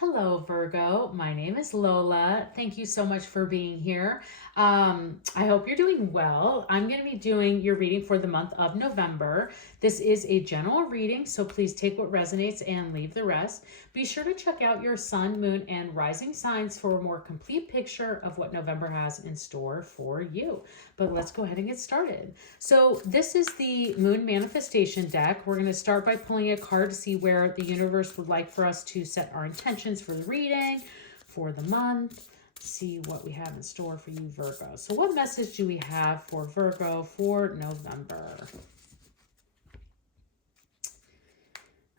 Hello, Virgo. My name is Lola. Thank you so much for being here. I hope you're doing well. I'm going to be doing your reading for the month of November. This is a general reading, so please take what resonates and leave the rest. Be sure to check out your sun, moon, and rising signs for a more complete picture of what November has in store for you. But let's go ahead and get started. So this is the Moon Manifestation deck. We're going to start by pulling a card to see where the universe would like for us to set our intentions for the reading, for the month. See what we have in store for you, Virgo. So what message do we have for Virgo for November?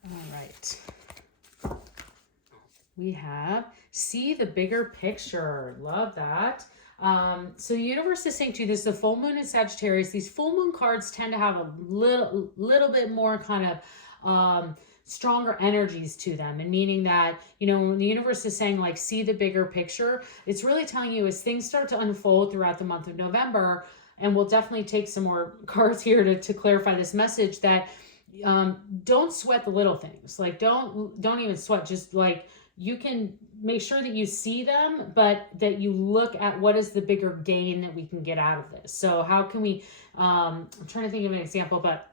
All right. We have see the bigger picture. Love that. So the universe is saying to you, this is the full moon in Sagittarius. These full moon cards tend to have a little bit more kind of stronger energies to them, and meaning that, you know, when the universe is saying like see the bigger picture, it's really telling you as things start to unfold throughout the month of November, and we'll definitely take some more cards here to clarify this message, that don't sweat the little things. Like don't even sweat, just like you can make sure that you see them, but that you look at what is the bigger gain that we can get out of this. So how can we, I'm trying to think of an example, but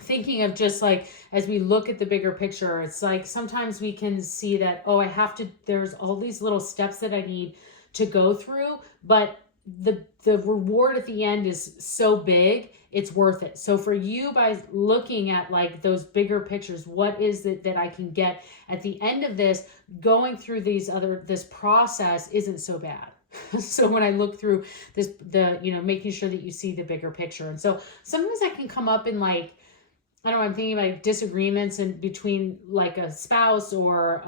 thinking of just like, as we look at the bigger picture, it's like sometimes we can see that, oh, there's all these little steps that I need to go through, but the reward at the end is so big, it's worth it. So for you, by looking at like those bigger pictures, what is it that I can get at the end of this, going through this process isn't so bad. So when I look through this, making sure that you see the bigger picture. And so sometimes that can come up in like, I don't know, I'm thinking like disagreements in between like a spouse or,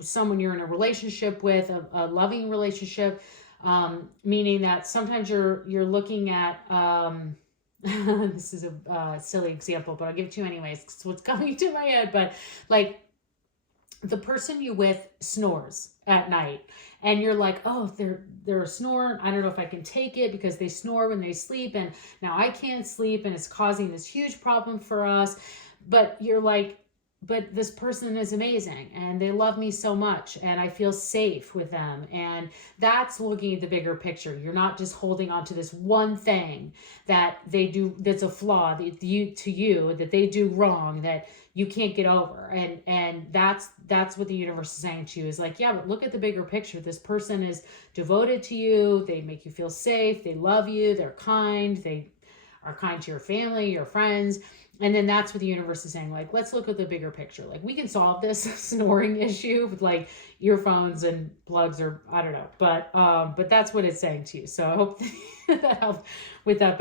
someone you're in a relationship with, a loving relationship, meaning that sometimes you're looking at, this is a silly example, but I'll give it to you anyways, because it's what's coming to my head. But like the person you with snores at night, and you're like, oh, they're snoring. I don't know if I can take it because they snore when they sleep, and now I can't sleep, and it's causing this huge problem for us. But you're like, but this person is amazing and they love me so much and I feel safe with them. And that's looking at the bigger picture. You're not just holding on to this one thing that they do that's a flaw that they do wrong, that you can't get over. And that's what the universe is saying to you, is like, yeah, but look at the bigger picture. This person is devoted to you. They make you feel safe. They love you. They're kind. They are kind to your family, your friends. And then that's what the universe is saying, like, let's look at the bigger picture. Like, we can solve this snoring issue with like earphones and plugs, or I don't know, but that's what it's saying to you. So I hope that helped with that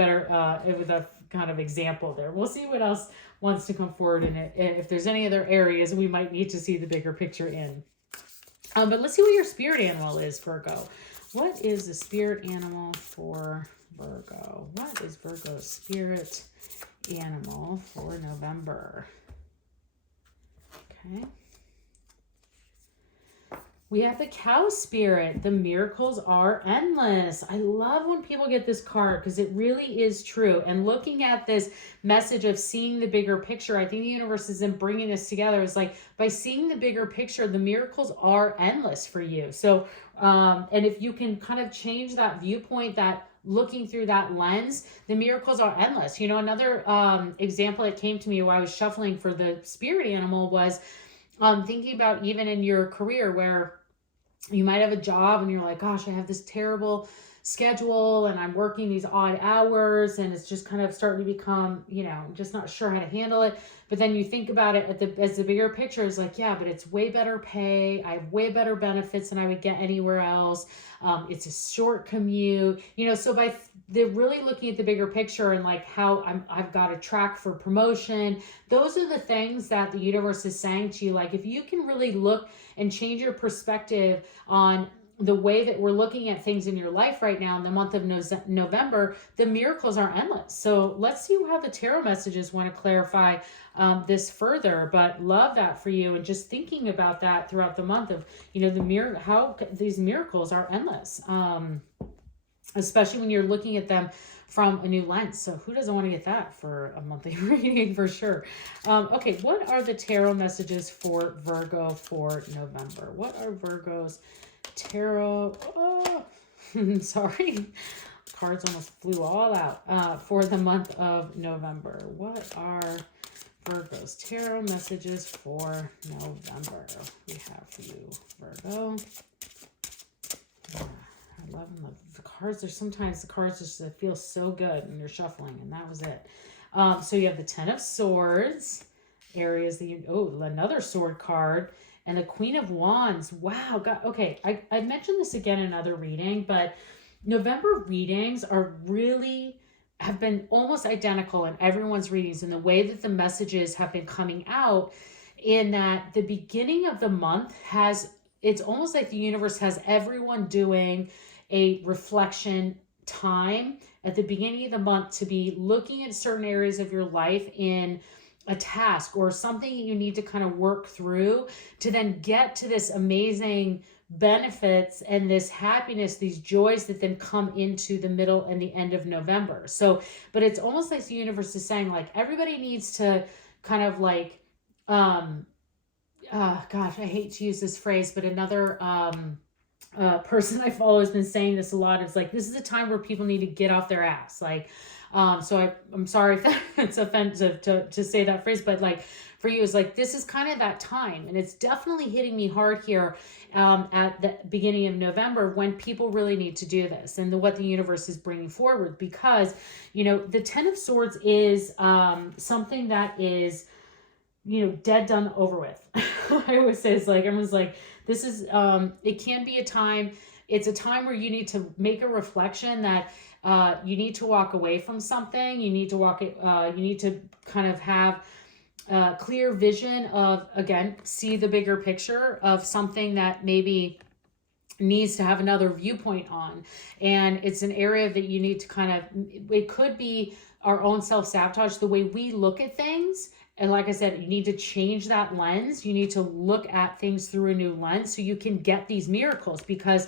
with that kind of example there. We'll see what else wants to come forward in it, if there's any other areas we might need to see the bigger picture in. But let's see what your spirit animal is, Virgo. What is the spirit animal for Virgo? What is Virgo's spirit animal for November? Okay. We have the cow spirit. The miracles are endless. I love when people get this card because it really is true. And looking at this message of seeing the bigger picture, I think the universe isn't bringing this together. It's like, by seeing the bigger picture, the miracles are endless for you. So, and if you can kind of change that viewpoint, that looking through that lens, the miracles are endless. You know, another example that came to me while I was shuffling for the spirit animal was thinking about even in your career, where you might have a job and you're like, gosh, I have this terrible schedule and I'm working these odd hours and it's just kind of starting to become, just not sure how to handle it. But then you think about it as the bigger picture is like, yeah, but it's way better pay. I have way better benefits than I would get anywhere else. It's a short commute, so they're really looking at the bigger picture and like how I've got a track for promotion. Those are the things that the universe is saying to you. Like, if you can really look and change your perspective on the way that we're looking at things in your life right now in the month of November, the miracles are endless. So let's see how the tarot messages want to clarify this further. But love that for you, and just thinking about that throughout the month of, how these miracles are endless. Especially when you're looking at them from a new lens. So who doesn't want to get that for a monthly reading for sure? Okay, what are the tarot messages for Virgo for November? What are Virgo's tarot? Oh, sorry. Cards almost flew all out for the month of November. What are Virgo's tarot messages for November? We have for you, Virgo. I love them. The cards are sometimes the cards just feel so good and you're shuffling, and that was it. So you have the Ten of Swords, areas that you, another sword card, and the Queen of Wands. Wow, God, okay. I mentioned this again in another reading, but November readings have been almost identical in everyone's readings in the way that the messages have been coming out, in that the beginning of the month it's almost like the universe has everyone doing a reflection time at the beginning of the month to be looking at certain areas of your life in a task or something you need to kind of work through to then get to this amazing benefits and this happiness, these joys that then come into the middle and the end of November. So, but it's almost like the universe is saying, like, everybody needs to kind of like, gosh, I hate to use this phrase, but another person I follow has been saying this a lot. It's like, this is a time where people need to get off their ass. Like, so I'm sorry if it's offensive to say that phrase, but like for you, it's like, this is kind of that time. And it's definitely hitting me hard here at the beginning of November when people really need to do this and what the universe is bringing forward. Because, the Ten of Swords is something that is, dead, done, over with. I always say, it's like, everyone's like, this is, it can be a time, it's a time where you need to make a reflection that you need to walk away from something. You need to kind of have a clear vision of, again, see the bigger picture of something that maybe needs to have another viewpoint on. And it's an area that you need to kind of, it could be our own self-sabotage, the way we look at things. And like I said, you need to change that lens. You need to look at things through a new lens so you can get these miracles. Because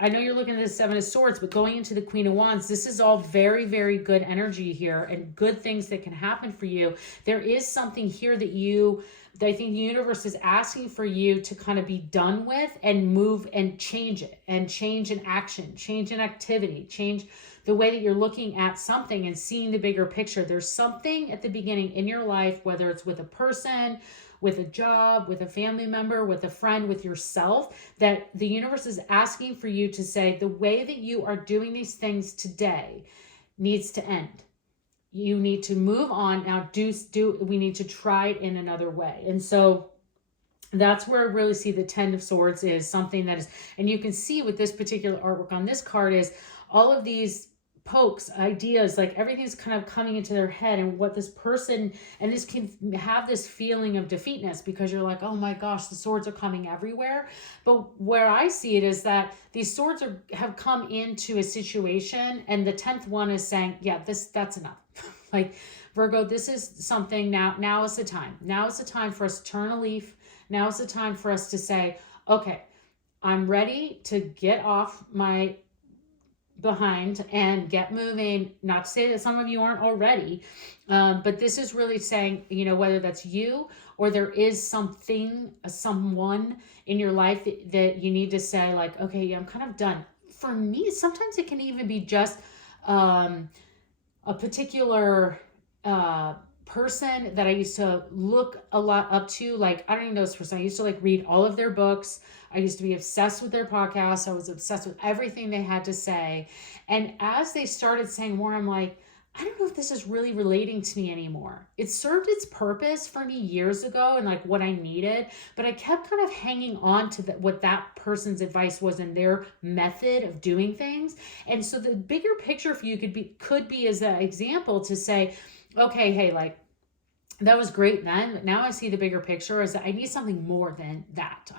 I know you're looking at the Seven of Swords, but going into the Queen of Wands, this is all very, very good energy here and good things that can happen for you. There is something here that I think the universe is asking for you to kind of be done with and move and change it, and change an action, change an activity, change the way that you're looking at something and seeing the bigger picture. There's something at the beginning in your life, whether it's with a person, with a job, with a family member, with a friend, with yourself, that the universe is asking for you to say, the way that you are doing these things today needs to end. You need to move on now. We need to try it in another way. And so that's where I really see the Ten of Swords is something that is, and you can see with this particular artwork on this card is all of these pokes, ideas, like everything's kind of coming into their head, and what this person, and this can have this feeling of defeatness because you're like, oh my gosh, the swords are coming everywhere. But where I see it is that these swords have come into a situation, and the 10th one is saying, yeah, that's enough. Like, Virgo, this is something now is the time. Now is the time for us to turn a leaf. Now is the time for us to say, okay, I'm ready to get off my behind and get moving. Not to say that some of you aren't already, but this is really saying, whether that's you or there is someone in your life that you need to say, like, okay, yeah, I'm kind of done. For me, sometimes it can even be just a particular person that I used to look a lot up to. Like, I don't even know this person. I used to like read all of their books. I used to be obsessed with their podcasts. I was obsessed with everything they had to say. And as they started saying more, I'm like, I don't know if this is really relating to me anymore. It served its purpose for me years ago and like what I needed, but I kept kind of hanging on to what that person's advice was and their method of doing things. And so the bigger picture for you could be as an example to say, okay, hey, like, that was great then, but now I see the bigger picture is that I need something more than that.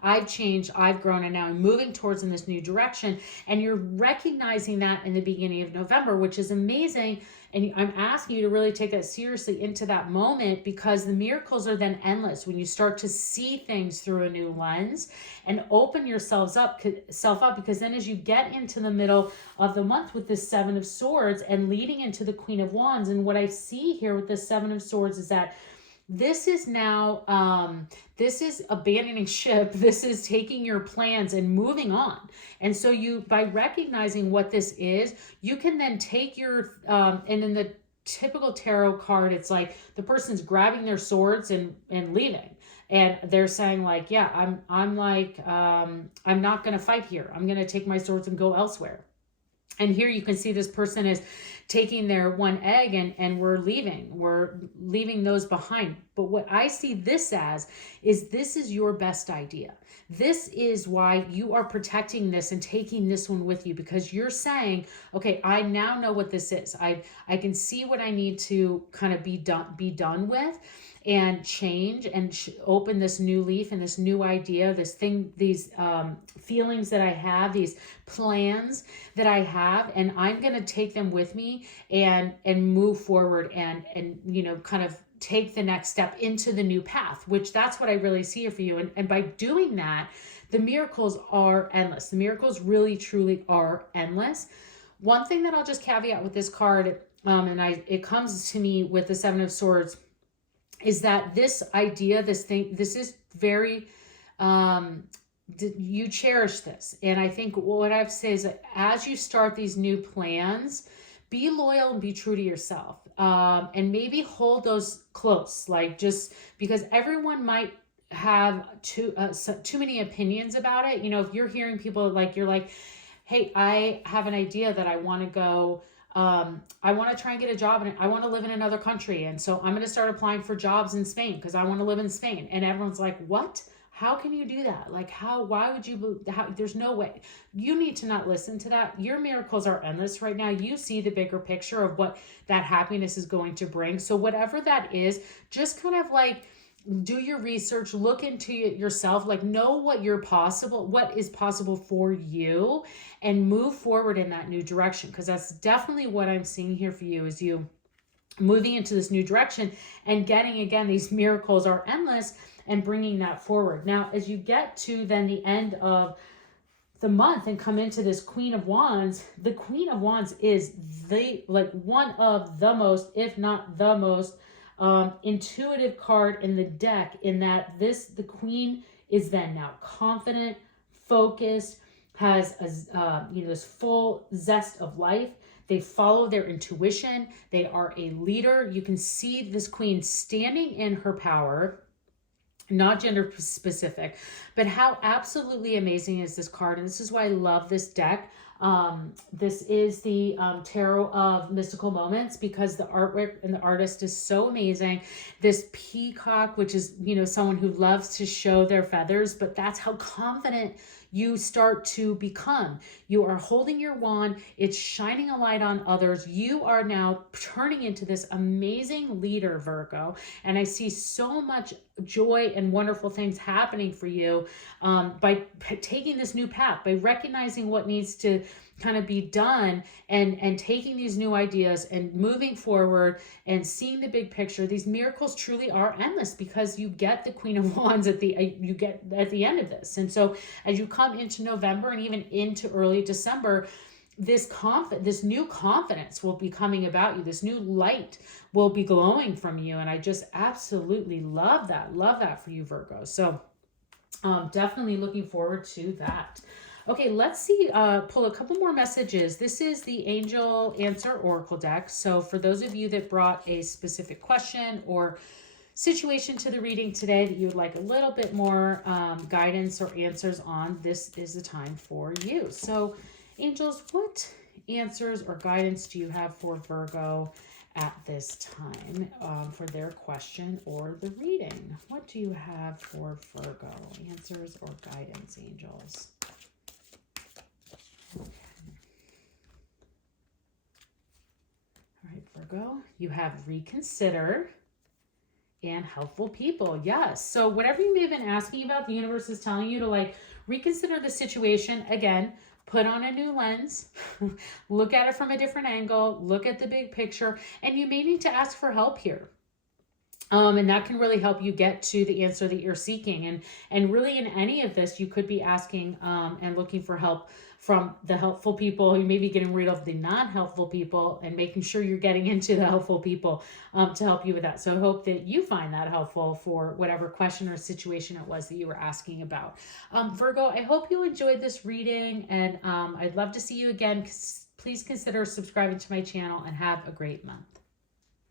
I've changed, I've grown, and now I'm moving towards in this new direction. And you're recognizing that in the beginning of November, which is amazing. And I'm asking you to really take that seriously into that moment, because the miracles are then endless when you start to see things through a new lens and open yourself up, because then as you get into the middle of the month with this Seven of Swords and leading into the Queen of Wands, and what I see here with the Seven of Swords is that this is now, this is abandoning ship. This is taking your plans and moving on. And so you, by recognizing what this is, you can then take your, and in the typical tarot card, it's like the person's grabbing their swords and leaving. And they're saying like, yeah, I'm not going to fight here. I'm going to take my swords and go elsewhere. And here you can see this person is taking their one egg and we're leaving those behind. But what I see this as is this is your best idea. This is why you are protecting this and taking this one with you, because you're saying, okay, I now know what this is. I can see what I need to kind of be done with, and change and open this new leaf and this new idea, this thing, these feelings that I have, these plans that I have, and I'm going to take them with me and move forward and kind of take the next step into the new path, which that's what I really see for you. And by doing that, the miracles are endless. The miracles really, truly are endless. One thing that I'll just caveat with this card, it comes to me with the Seven of Swords, is that this idea, this thing, this is very, you cherish this. And I think what I've said is that as you start these new plans, be loyal and be true to yourself. And maybe hold those close, like, just because everyone might have too many opinions about it. You know, if you're hearing people like, you're like, hey, I have an idea that I want to go, I want to try and get a job and I want to live in another country. And so I'm going to start applying for jobs in Spain because I want to live in Spain. And everyone's like, what? How can you do that? Like, why would you, there's no way. You need to not listen to that. Your miracles are endless right now. You see the bigger picture of what that happiness is going to bring. So whatever that is, just kind of like, do your research, look into it yourself, like know what is possible for you, and move forward in that new direction. Because that's definitely what I'm seeing here for you, is you moving into this new direction and getting, again, these miracles are endless and bringing that forward. Now, as you get to then the end of the month and come into this Queen of Wands, the Queen of Wands is one of the most, if not the most, intuitive card in the deck, in that the Queen is then now confident, focused, has this full zest of life. They follow their intuition. They are a leader. You can see this Queen standing in her power, not gender specific, but how absolutely amazing is this card. And this is why I love this deck. This is the Tarot of Mystical Moments, because the artwork and the artist is so amazing. This peacock, which is, someone who loves to show their feathers, but that's how confident you start to become. You are holding your wand. It's shining a light on others. You are now turning into this amazing leader, Virgo. And I see so much joy and wonderful things happening for you by taking this new path, by recognizing what needs to kind of be done, and taking these new ideas and moving forward and seeing the big picture. These miracles truly are endless, because you get the Queen of Wands at the end of this. And so as you come into November and even into early December, this new confidence will be coming about you. This new light will be glowing from you. And I just absolutely love that for you, Virgo. So definitely looking forward to that. Okay, let's see, pull a couple more messages. This is the Angel Answer Oracle deck. So for those of you that brought a specific question or situation to the reading today that you would like a little bit more guidance or answers on, this is the time for you. So angels, what answers or guidance do you have for Virgo at this time for their question or the reading? What do you have for Virgo? Answers or guidance, angels? Okay. All right, Virgo, you have reconsider and helpful people. Yes. So whatever you may have been asking about, the universe is telling you to reconsider the situation. Again, put on a new lens, look at it from a different angle, look at the big picture, and you may need to ask for help here. And that can really help you get to the answer that you're seeking. And really in any of this, you could be asking and looking for help from the helpful people. You may be getting rid of the non-helpful people and making sure you're getting into the helpful people to help you with that. So I hope that you find that helpful for whatever question or situation it was that you were asking about. Virgo, I hope you enjoyed this reading, and I'd love to see you again. Please consider subscribing to my channel, and have a great month.